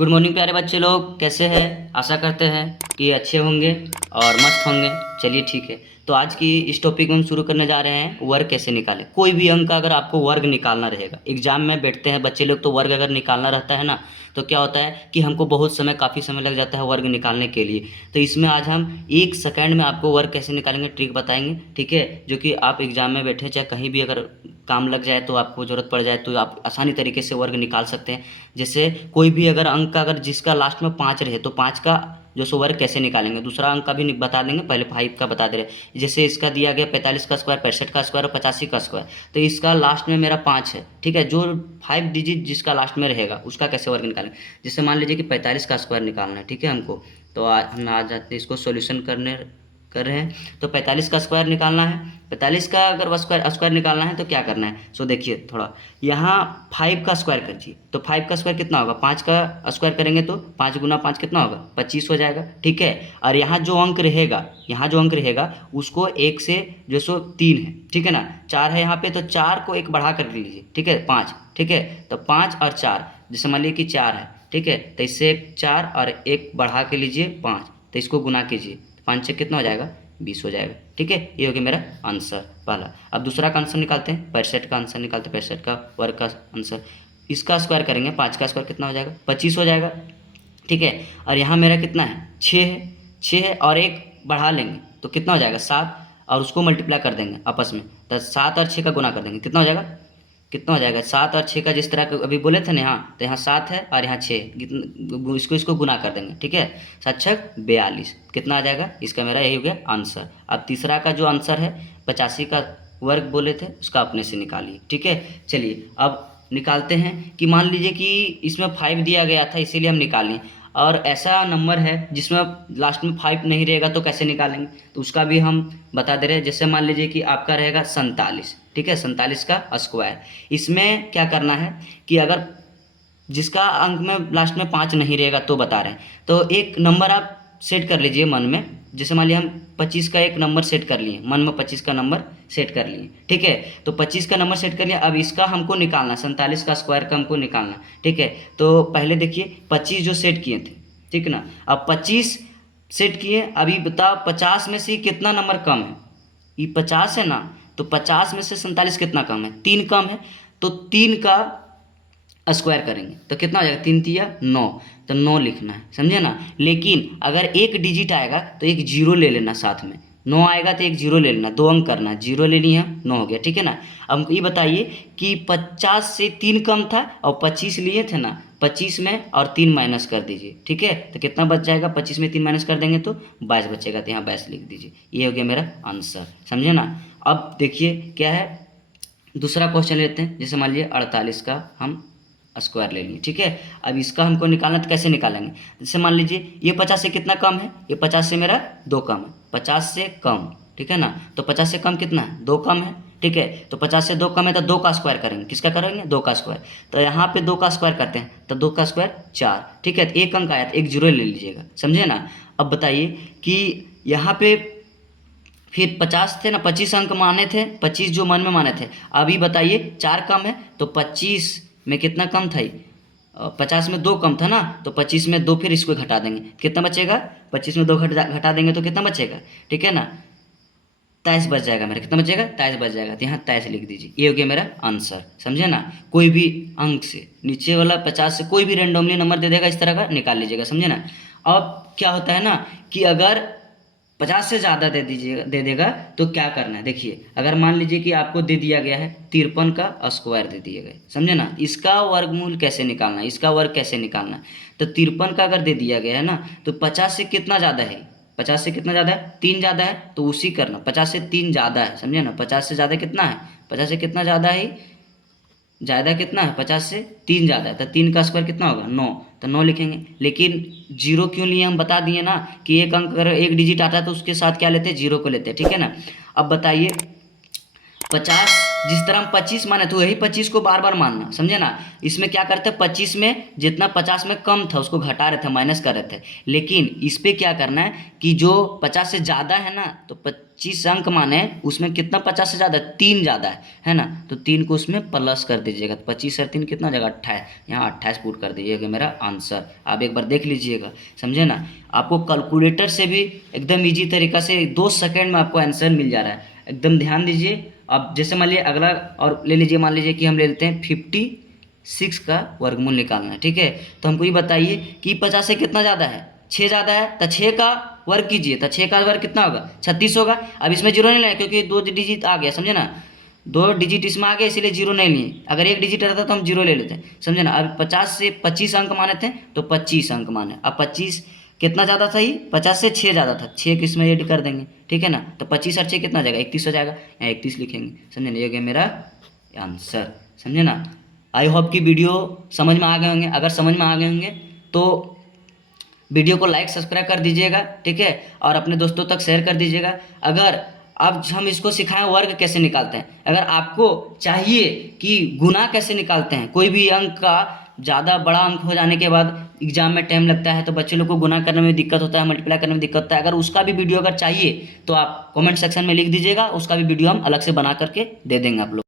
Good morning प्यारे बच्चे लोग, कैसे हैं? आशा करते हैं कि अच्छे होंगे और मस्त होंगे। चलिए ठीक है, तो आज की इस टॉपिक में हम शुरू करने जा रहे हैं वर्ग कैसे निकालें। कोई भी अंक का अगर आपको वर्ग निकालना रहेगा, एग्जाम में बैठते हैं बच्चे लोग तो वर्ग अगर निकालना रहता है ना, तो क्या होता है कि हमको बहुत समय, काफ़ी समय लग जाता है वर्ग निकालने के लिए। तो इसमें आज हम 1 सेकंड में आपको वर्ग कैसे निकालेंगे ट्रिक बताएंगे, ठीक है? जो कि आप एग्जाम में बैठे चाहे कहीं भी अगर काम लग जाए तो आपको ज़रूरत पड़ जाए तो आप आसानी तरीके से वर्ग निकाल सकते हैं। जैसे कोई भी अगर अंक का अगर जिसका लास्ट में 5 रहे तो 5 का जो सो वर्ग कैसे निकालेंगे। दूसरा अंक का भी बता देंगे, पहले 5 का बता दे रहे। जैसे इसका दिया गया 45 का स्क्वायर, 65 का स्क्वायर और 85 का स्क्वायर, तो इसका लास्ट में मेरा 5 है, ठीक है? जो 5 डिजिट जिसका लास्ट में रहेगा उसका कैसे वर्ग निकालेंगे। जैसे मान लीजिए कि 45 का स्क्वायर निकालना है, ठीक है हमको। तो हम आ जाते हैं इसको सॉल्यूशन कर रहे हैं। तो 45 का स्क्वायर निकालना है। 45 का अगर स्क्वायर निकालना है तो क्या करना है, सो देखिए थोड़ा यहाँ 5 का स्क्वायर कीजिए। तो 5 का स्क्वायर कितना होगा, 5 का स्क्वायर करेंगे तो 5 गुना 5 कितना होगा, 25 हो जाएगा, ठीक है? और यहाँ जो अंक रहेगा उसको 1 से जो सो 3 है, ठीक है ना? 4 है यहाँ पे तो 4 को 1 बढ़ा कर लीजिए, ठीक है? 5, ठीक है? तो 5 और 4, जैसे मान लीजिए कि 4 है, ठीक है? तो इससे 4 और 1 बढ़ा के लीजिए 5, तो इसको गुना कीजिए, 5 से कितना हो जाएगा, 20 हो जाएगा, ठीक है? ये हो गया मेरा आंसर पहला। अब दूसरा का आंसर निकालते हैं, 65 का आंसर निकालते हैं, 65 का वर्ग का आंसर। इसका स्क्वायर करेंगे, 5 का स्क्वायर कितना हो जाएगा, 25 हो जाएगा, ठीक है? और यहाँ मेरा कितना है, 6 है, 6 है और 1 बढ़ा लेंगे तो कितना हो जाएगा, 7, और उसको मल्टीप्लाई कर देंगे आपस में, तो 7 और 6 का गुना कर देंगे, कितना हो जाएगा, कितना हो जाएगा 7 और 6 का, जिस तरह अभी बोले थे ना यहाँ, तो यहाँ 7 है और यहाँ 6, इसको गुना कर देंगे, ठीक है? 7 छक 42, कितना आ जाएगा, इसका मेरा यही हो गया आंसर। अब तीसरा का जो आंसर है 85 का वर्ग बोले थे उसका अपने से निकालिए, ठीक है? चलिए अब निकालते हैं कि मान लीजिए कि इसमें 5 दिया गया था इसीलिए हम निकालें, और ऐसा नंबर है जिसमें लास्ट में 5 नहीं रहेगा तो कैसे निकालेंगे, तो उसका भी हम बता दे रहे हैं। जैसे मान लीजिए कि आपका रहेगा 47, ठीक है? 47 का स्क्वायर। इसमें क्या करना है कि अगर जिसका अंक में लास्ट में 5 नहीं रहेगा तो बता रहे हैं, तो एक नंबर आप सेट कर लीजिए मन में। जैसे मान लिया हम 25 का एक नंबर सेट कर लिए मन में, 25 का नंबर सेट कर लिए, ठीक है? तो 25 का नंबर सेट कर लिया। अब इसका हमको निकालना, 47 का स्क्वायर का हमको निकालना, ठीक है? तो पहले देखिए 25 जो सेट किए थे, ठीक ना? अब 25 सेट किए, अभी बताओ 50 में से कितना नंबर कम है, ये 50 है ना, तो 50 में से 47 कितना कम है, 3 कम है, तो 3 का स्क्वायर करेंगे तो कितना हो जाएगा, 3 तिया 9, तो 9 लिखना है, समझे ना? लेकिन अगर एक डिजिट आएगा तो एक जीरो ले लेना साथ में, 9 आएगा तो एक जीरो ले लेना, 2 अंक करना, जीरो ले लिया 9 हो गया, ठीक है ना? अब हमको ये बताइए कि 50 से 3 कम था और 25 लिए थे ना, 25 में और 3 माइनस कर दीजिए, ठीक है? तो कितना बच जाएगा, 25 में 3 माइनस कर देंगे तो 22 बचेगा, तो यहाँ 22 लिख दीजिए। ये हो गया मेरा आंसर, समझे ना? अब देखिए क्या है, दूसरा क्वेश्चन लेते हैं। जैसे मान लीजिए 48 का हम स्क्वायर ले लिए, ठीक है? अब इसका हमको निकालना तो कैसे निकालेंगे। जैसे मान लीजिए ये 50 से कितना कम है, ये 50 से मेरा 2 कम है, 50 से कम, ठीक है ना? तो 50 से कम कितना है, 2 कम है, ठीक है? तो 50 से 2 कम है तो 2 का स्क्वायर करेंगे, किसका करेंगे, 2 का स्क्वायर। तो यहाँ पे 2 का स्क्वायर करते हैं तो 2 का स्क्वायर 4, ठीक है? तो एक अंक आया तो एक जीरो ले लीजिएगा, समझे ना? अब बताइए कि यहाँ पे फिर 50 थे ना, 25 अंक माने थे, 25 जो मन में माने थे। अभी बताइए 4 कम है तो 25 में कितना कम था, 50 में 2 कम था ना, तो 25 में 2 फिर इसको घटा देंगे, कितना बचेगा, 25 में 2 घटा देंगे तो कितना बचेगा, ठीक है ना? 23 बच जाएगा मेरा, कितना बचेगा, 23 बच जाएगा, तो यहाँ 23 लिख दीजिए। ये हो गया मेरा आंसर, समझे ना? कोई भी अंक से नीचे वाला 50 से कोई भी रेंडमली नंबर दे देगा इस तरह का निकाल लीजिएगा, समझे ना? अब क्या होता है ना कि अगर 50 से ज़्यादा दे देगा तो क्या करना है, देखिए अगर मान लीजिए कि आपको दे दिया गया है 53 का स्क्वायर दे दिए गए, समझे ना? इसका वर्गमूल कैसे निकालना है, इसका वर्ग कैसे निकालना है। तो 53 का अगर दे दिया गया है ना, तो 50 से कितना ज़्यादा है, 50 से कितना ज़्यादा है, 3 ज़्यादा है, तो उसी करना, 50 से 3 ज़्यादा है, समझे ना? 50 से ज़्यादा कितना है, 50 से कितना ज़्यादा है, ज़्यादा कितना है, 50 से 3 ज़्यादा है, तो 3 का स्क्वायर कितना होगा, 9, तो 9 लिखेंगे। लेकिन जीरो क्यों लिए, हम बता दिए ना कि एक अंक अगर एक डिजिट आता है तो उसके साथ क्या लेते हैं, जीरो को लेते हैं, ठीक है ना? अब बताइए 50 जिस तरह हम 25 माने तो वही 25 को बार बार मानना, समझे ना। इसमें क्या करते हैं, 25 में जितना 50 में कम था उसको घटा रहे थे, माइनस कर रहे थे। लेकिन इस पे क्या करना है कि जो 50 से ज़्यादा है ना, तो 25 अंक माने उसमें कितना 50 से ज़्यादा, 3 ज़्यादा है ना, तो 3 को उसमें प्लस कर दीजिएगा। तो 25 और 3 कितना हो जाएगा, 28। यहाँ 28 पुट कर दीजिएगा मेरा आंसर। आप एक बार देख लीजिएगा, समझे ना। आपको कैलकुलेटर से भी एकदम ईजी तरीका से 2 सेकेंड में आपको आंसर मिल जा रहा है, एकदम ध्यान दीजिए। अब जैसे मान लीजिए अगला और ले लीजिए, मान लीजिए कि हम ले लेते हैं 56 का वर्गमूल निकालना है, ठीक है। तो हमको ये बताइए कि 50 से कितना ज़्यादा है, 6 ज़्यादा है, तो 6 का वर्ग कीजिए, तो 6 का वर्ग कितना होगा, 36 होगा। अब इसमें जीरो नहीं लेना क्योंकि 2 डिजिट आ गया, समझे ना, 2 डिजिट इसमें आ गया, इसीलिए जीरो नहीं लिए। अगर 1 डिजिट रहता तो हम जीरो ले लेते हैं, समझे ना। अब 50 से 25 अंक माने थे तो 25 अंक माने। अब 25 कितना ज़्यादा था, ये 50 से 6 ज़्यादा था, 6 किस में ऐड कर देंगे, ठीक है ना। तो 25 और 6 कितना हो जाएगा, 31 हो जाएगा, यहाँ 31 लिखेंगे, समझे ना। ये हो गया मेरा आंसर, समझे ना। आई होप कि वीडियो समझ में आ गए होंगे। अगर समझ में आ गए होंगे तो वीडियो को लाइक सब्सक्राइब कर दीजिएगा, ठीक है, और अपने दोस्तों तक शेयर कर दीजिएगा। अगर अब हम इसको सिखाएं वर्ग कैसे निकालते हैं, अगर आपको चाहिए कि गुना कैसे निकालते हैं, कोई भी अंक का ज़्यादा बड़ा अंक हो जाने के बाद एग्जाम में टाइम लगता है तो बच्चे लोग को गुना करने में दिक्कत होता है, मल्टीप्लाई करने में दिक्कत होता है, अगर उसका भी वीडियो अगर चाहिए तो आप कमेंट सेक्शन में लिख दीजिएगा, उसका भी वीडियो हम अलग से बना करके दे देंगे आप लोग।